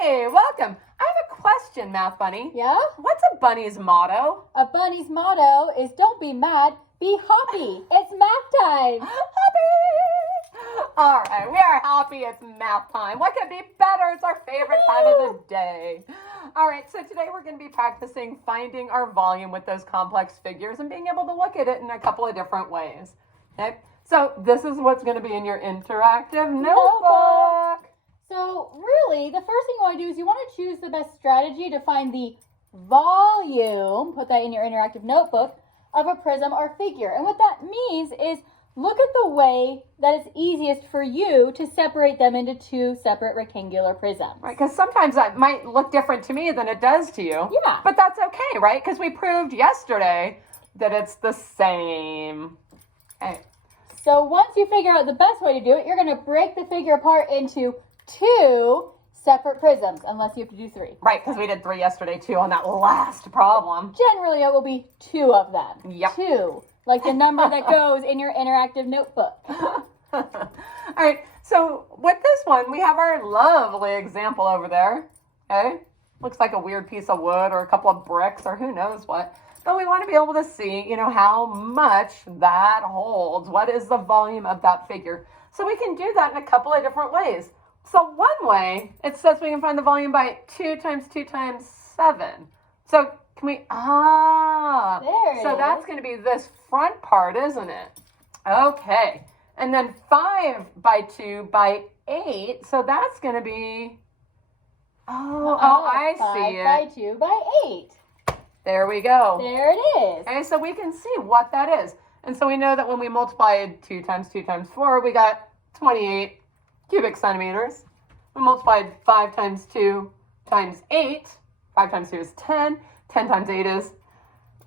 Hey, welcome. I have a question, Math Bunny. Yeah? What's a bunny's motto? A bunny's motto is don't be mad, be happy. It's math time. Happy! All right, we are happy. It's math time. What could be better? It's our favorite time of the day. All right, so today we're going to be practicing finding our volume with those complex figures and being able to look at it in a couple of different ways. Okay, so this is what's going to be in your interactive notebook. So really, the first thing you want to do is you want to choose the best strategy to find the volume, put that in your interactive notebook, of a prism or figure. And what that means is look at the way that it's easiest for you to separate them into two separate rectangular prisms. Right, because sometimes that might look different to me than it does to you. Yeah. But that's okay, right? Because we proved yesterday that it's the same. Okay. So once you figure out the best way to do it, you're going to break the figure apart into two separate prisms, unless you have to do three. Right, because we did 3 yesterday too on that last problem. Generally, it will be 2 of them. Yep. 2, like the number that goes in your interactive notebook. All right, so with this one, we have our lovely example over there. Okay, looks like a weird piece of wood or a couple of bricks or who knows what. But we want to be able to see, how much that holds. What is the volume of that figure? So we can do that in a couple of different ways. So one way, it says we can find the volume by 2 times 2 times 7. So can we, There it so is. that's going to be this front part, isn't it? Okay. And then 5 by 2 by 8. So that's going to be, I see 5 by it. 2 by 8. There we go. There it is. Okay, so we can see what that is. And so we know that when we multiplied 2 times 2 times 4, we got 28 cubic centimeters. We multiplied 5 times 2 times 8. 5 times 2 is 10. 10 times 8 is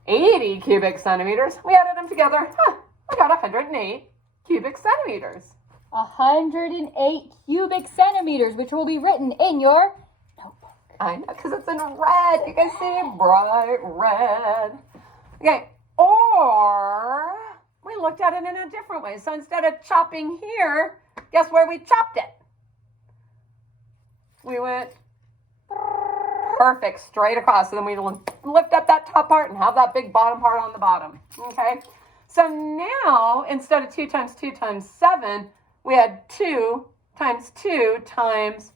80 cubic centimeters. We added them together. We got 108 cubic centimeters. 108 cubic centimeters, which will be written in your notebook. I know, because it's in red. You can see bright red. Okay, or we looked at it in a different way. So instead of chopping here, guess where we chopped it? We went perfect straight across. So then we lift up that top part and have that big bottom part on the bottom. Okay, so now instead of 2 times 2 times 7, we had 2 times 2 times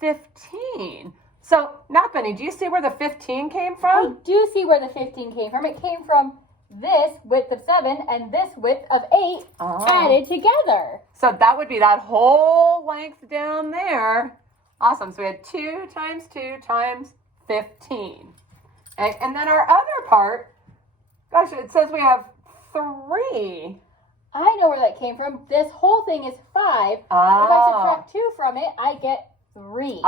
15. So, Math Bunny, do you see where the 15 came I from? do see where the 15 came from. It came from this width of 7 and this width of 8 added together. So that would be that whole length down there. Awesome. So we had 2 times 2 times 15. And then our other part, gosh, it says we have 3. I know where that came from. This whole thing is 5. If I subtract 2 from it, I get 3.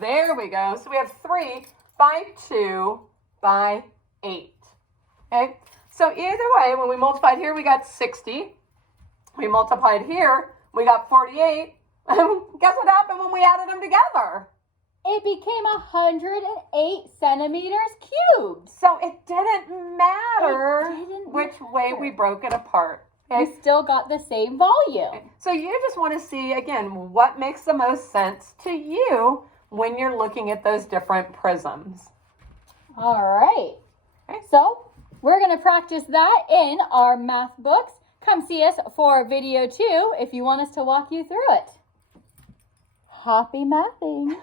There we go. So we have 3 by 2 by 8. Okay. So either way, when we multiplied here, we got 60. We multiplied here, we got 48. Guess what happened when we added them together? It became 108 centimeters cubed. So it didn't matter It didn't which way matter. we broke it apart. We Okay. still got the same volume. So you just want to see, again, what makes the most sense to you when you're looking at those different prisms. All right. Okay. So we're going to practice that in our math books. Come see us for video 2 if you want us to walk you through it. Happy mathing.